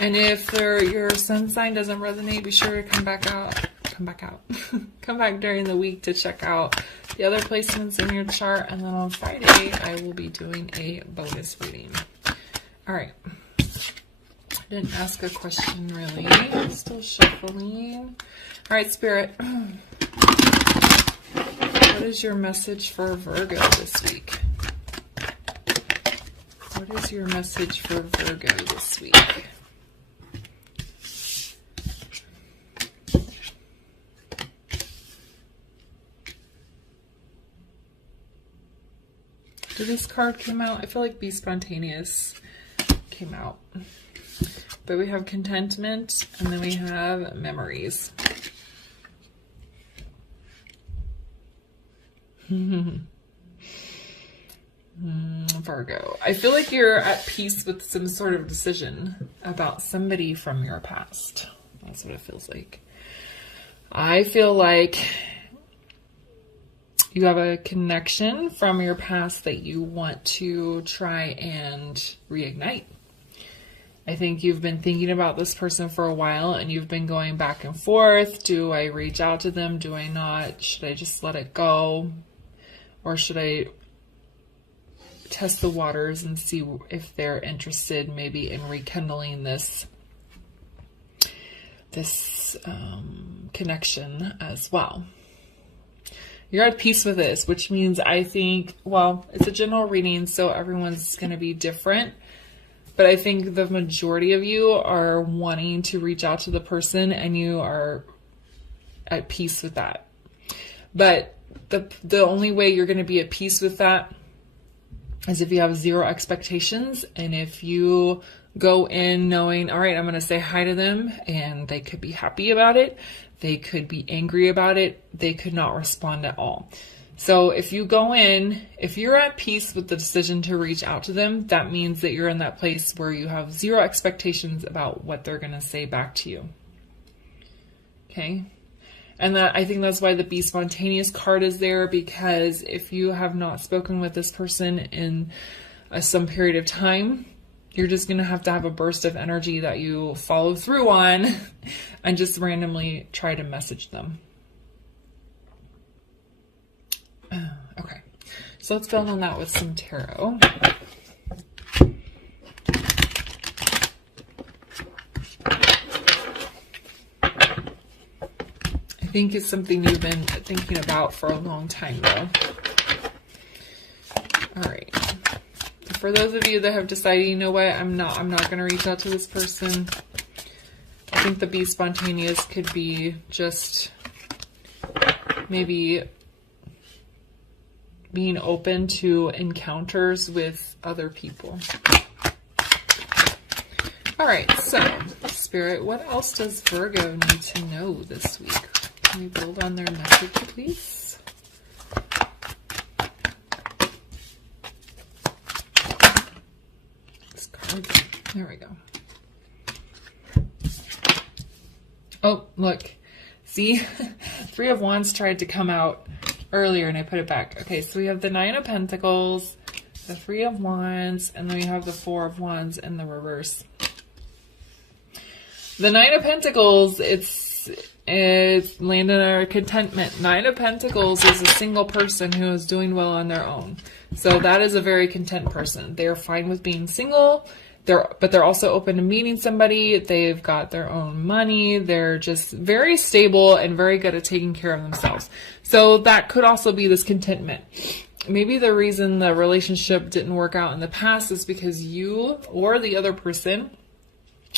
And if your sun sign doesn't resonate, be sure to come back come back during the week to check out the other placements in your chart. And then on Friday, I will be doing a bonus reading. All right. Didn't ask a question really. Still shuffling. All right, Spirit. What is your message for Virgo this week? What is your message for Virgo this week? Did this card came out? I feel like Be Spontaneous came out. But we have contentment, and then we have memories. Virgo. I feel like you're at peace with some sort of decision about somebody from your past. That's what it feels like. I feel like you have a connection from your past that you want to try and reignite. I think you've been thinking about this person for a while and you've been going back and forth. Do I reach out to them? Do I not? Should I just let it go? Or should I test the waters and see if they're interested maybe in rekindling this connection as well? You're at peace with this, which means I think, well, it's a general reading, so everyone's going to be different. But I think the majority of you are wanting to reach out to the person and you are at peace with that. But the only way you're going to be at peace with that is if you have zero expectations. And if you go in knowing, all right, I'm going to say hi to them, and they could be happy about it. They could be angry about it. They could not respond at all. So if you go in, if you're at peace with the decision to reach out to them, that means that you're in that place where you have zero expectations about what they're going to say back to you. Okay. And that, I think that's why the Be Spontaneous card is there, because if you have not spoken with this person in some period of time, you're just going to have a burst of energy that you follow through on and just randomly try to message them. Okay, so let's build on that with some tarot. I think it's something you've been thinking about for a long time, though. All right. For those of you that have decided, you know what, I'm not going to reach out to this person. I think the Be Spontaneous could be just maybe being open to encounters with other people. All right, so Spirit, what else does Virgo need to know this week? Can we build on their message, please? This card. There we go. Oh, look. See? Three of Wands tried to come out earlier and I put it back. Okay, so we have the Nine of Pentacles, the Three of Wands, and then we have the Four of Wands in the reverse. The Nine of Pentacles, it's landing our contentment. Nine of Pentacles is a single person who is doing well on their own. So that is a very content person. They're fine with being single. But they're also open to meeting somebody. They've got their own money. They're just very stable and very good at taking care of themselves. So that could also be this contentment. Maybe the reason the relationship didn't work out in the past is because you or the other person,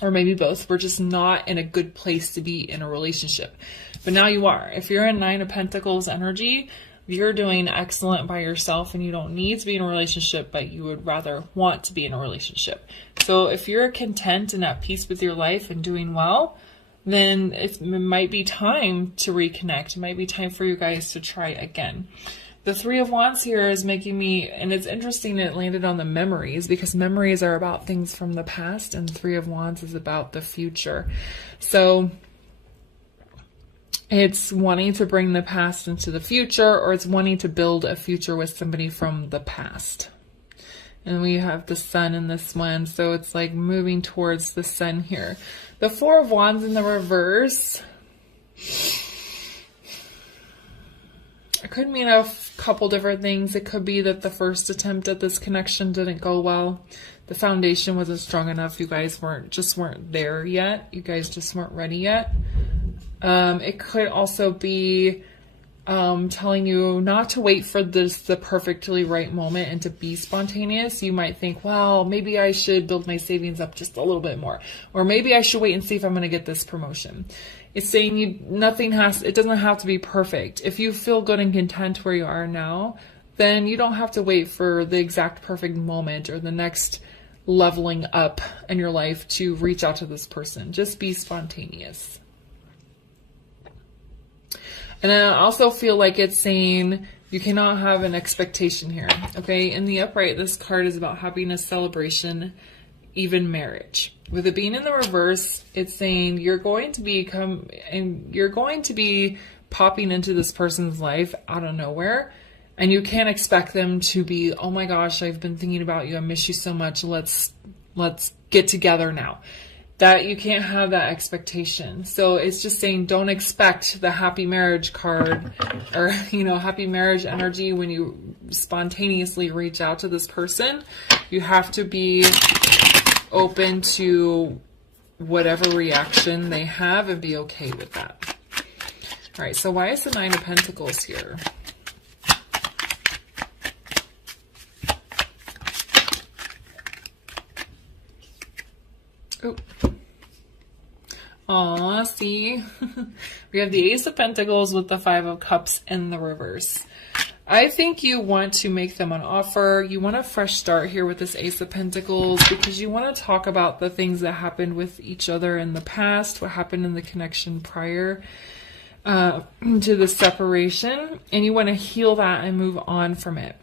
or maybe both, were just not in a good place to be in a relationship. But now you are. If you're in Nine of Pentacles energy, you're doing excellent by yourself and you don't need to be in a relationship, but you would rather want to be in a relationship. So if you're content and at peace with your life and doing well, then it might be time to reconnect. It might be time for you guys to try again. The Three of Wands here is making me, and it's interesting it landed on the memories, because memories are about things from the past and Three of Wands is about the future. So it's wanting to bring the past into the future, or it's wanting to build a future with somebody from the past. And we have the sun in this one, so it's like moving towards the sun here. The Four of Wands in the reverse, it could mean a couple different things. It could be that the first attempt at this connection didn't go well. The foundation wasn't strong enough. You guys weren't there yet. You guys just weren't ready yet. It could also be telling you not to wait for the perfectly right moment and to be spontaneous. You might think, well, maybe I should build my savings up just a little bit more, or maybe I should wait and see if I'm going to get this promotion. It's saying it doesn't have to be perfect. If you feel good and content where you are now, then you don't have to wait for the exact perfect moment or the next leveling up in your life to reach out to this person. Just be spontaneous. And I also feel like it's saying you cannot have an expectation here. Okay, in the upright, this card is about happiness, celebration, even marriage. With it being in the reverse, it's saying you're going to be popping into this person's life out of nowhere, and you can't expect them to be, oh my gosh, I've been thinking about you, I miss you so much, let's get together now. That you can't have that expectation. So it's just saying don't expect the happy marriage card or, happy marriage energy when you spontaneously reach out to this person. You have to be open to whatever reaction they have and be okay with that. All right, so why is the Nine of Pentacles here? Oh. Aw, see? We have the Ace of Pentacles with the Five of Cups in the reverse. I think you want to make them an offer. You want a fresh start here with this Ace of Pentacles because you want to talk about the things that happened with each other in the past, what happened in the connection prior to the separation, and you want to heal that and move on from it.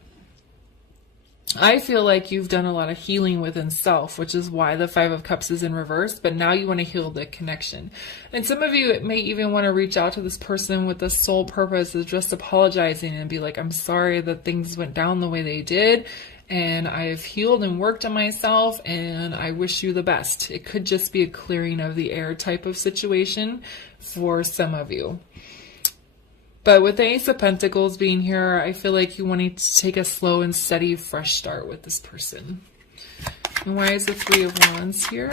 I feel like you've done a lot of healing within self, which is why the Five of Cups is in reverse, but now you want to heal the connection. And some of you may even want to reach out to this person with the sole purpose of just apologizing and be like, I'm sorry that things went down the way they did, and I've healed and worked on myself, and I wish you the best. It could just be a clearing of the air type of situation for some of you. But with the Ace of Pentacles being here, I feel like you want to take a slow and steady fresh start with this person. And why is the Three of Wands here?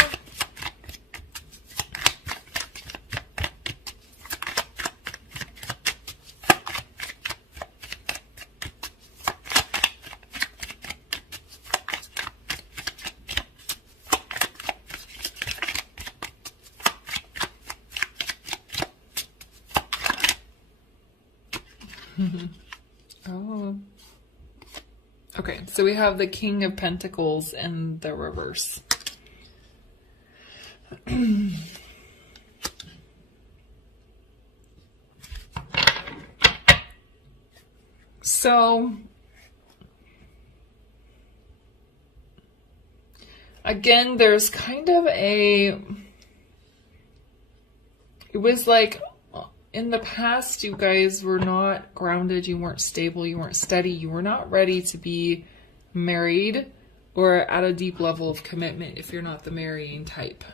Oh. Okay, so we have the King of Pentacles in the reverse. So, again, there's kind of it was like, in the past, you guys were not grounded, you weren't stable, you weren't steady, you were not ready to be married or at a deep level of commitment if you're not the marrying type.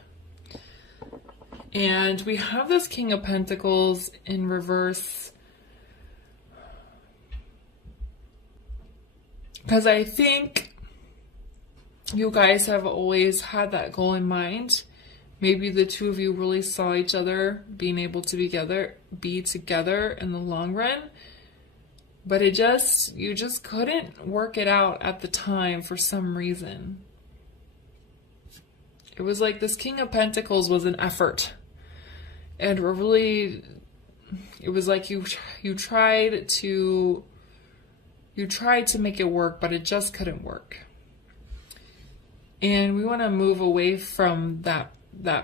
And we have this King of Pentacles in reverse because I think you guys have always had that goal in mind. Maybe the two of you really saw each other being able to be together in the long run, but you just couldn't work it out at the time for some reason. It was like this King of Pentacles was an effort, and it was like you tried to make it work, but it just couldn't work. And we want to move away from that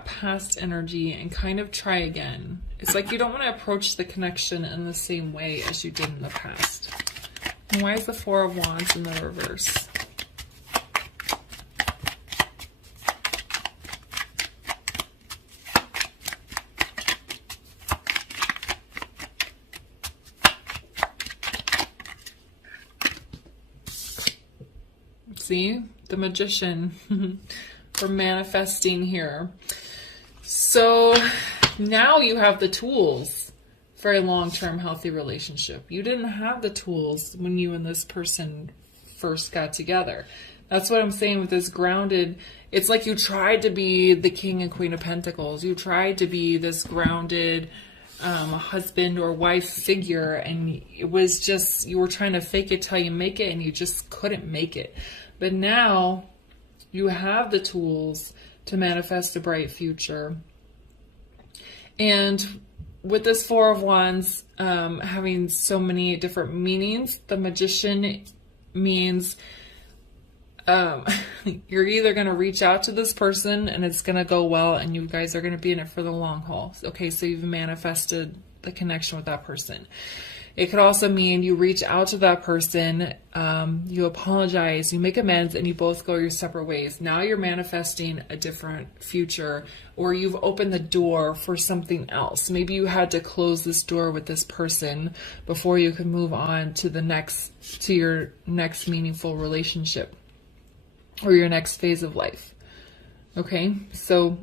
past energy and kind of try again. It's like you don't want to approach the connection in the same way as you did in the past. And why is the Four of Wands in the reverse? See? the Magician for manifesting here. So now you have the tools for a long-term healthy relationship. You didn't have the tools when you and this person first got together. That's what I'm saying with this grounded. It's like you tried to be the King and Queen of Pentacles. You tried to be this grounded husband or wife figure, and it was just, you were trying to fake it till you make it, and you just couldn't make it. But now you have the tools to manifest a bright future. And with this Four of Wands having so many different meanings, the Magician means you're either going to reach out to this person and it's going to go well and you guys are going to be in it for the long haul. Okay, so you've manifested the connection with that person. It could also mean you reach out to that person, you apologize, you make amends, and you both go your separate ways. Now you're manifesting a different future, or you've opened the door for something else. Maybe you had to close this door with this person before you could move on to your next meaningful relationship or your next phase of life. Okay, so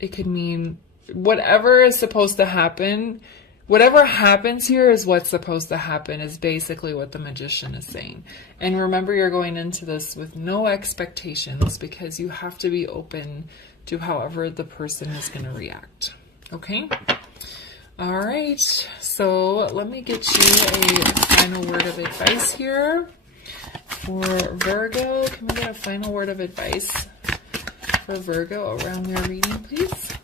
it could mean whatever is supposed to happen. Whatever happens here is what's supposed to happen, is basically what the Magician is saying. And remember, you're going into this with no expectations, because you have to be open to however the person is going to react. Okay? All right. So let me get you a final word of advice here for Virgo. Can we get a final word of advice for Virgo around their reading, please?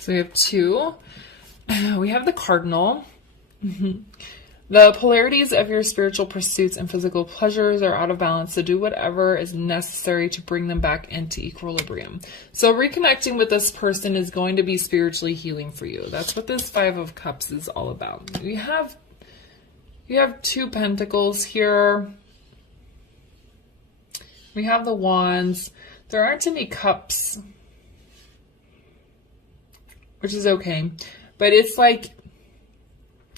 So we have two. We have the Cardinal. The polarities of your spiritual pursuits and physical pleasures are out of balance, so do whatever is necessary to bring them back into equilibrium. So reconnecting with this person is going to be spiritually healing for you. That's what this Five of Cups is all about. You have two Pentacles here. We have the Wands. There aren't any cups, which is okay. But it's like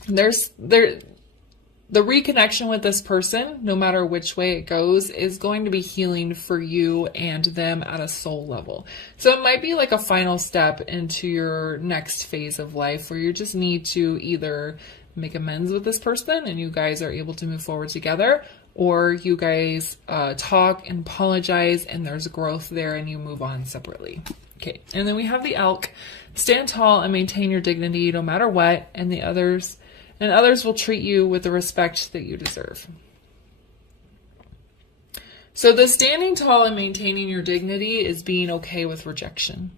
the reconnection with this person, no matter which way it goes, is going to be healing for you and them at a soul level. So it might be like a final step into your next phase of life, where you just need to either make amends with this person and you guys are able to move forward together, or you guys talk and apologize and there's growth there and you move on separately. Okay, and then we have the Elk. Stand tall and maintain your dignity no matter what, and others will treat you with the respect that you deserve. So the standing tall and maintaining your dignity is being okay with rejection.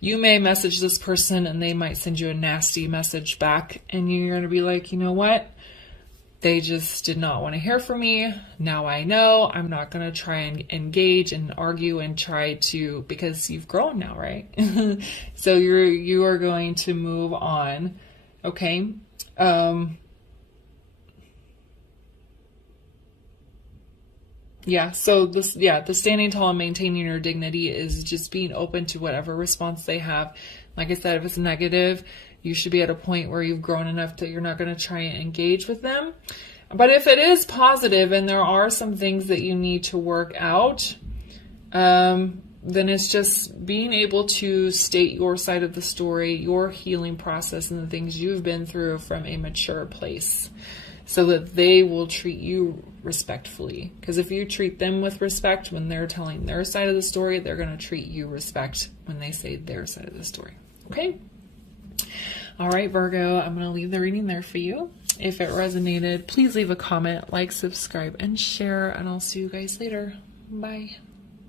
You may message this person and they might send you a nasty message back, and you're going to be like, you know what? They just did not want to hear from me. Now I know. I'm not going to try and engage and argue and try to, because you've grown now, right? So you are going to move on. Okay. So the standing tall and maintaining your dignity is just being open to whatever response they have. Like I said, if it's negative, you should be at a point where you've grown enough that you're not going to try and engage with them. But if it is positive and there are some things that you need to work out, then it's just being able to state your side of the story, your healing process, and the things you've been through from a mature place, so that they will treat you respectfully. Because if you treat them with respect when they're telling their side of the story, they're going to treat you respect when they say their side of the story. Okay? All right, Virgo, I'm going to leave the reading there for you. If it resonated, please leave a comment, like, subscribe, and share, and I'll see you guys later. Bye.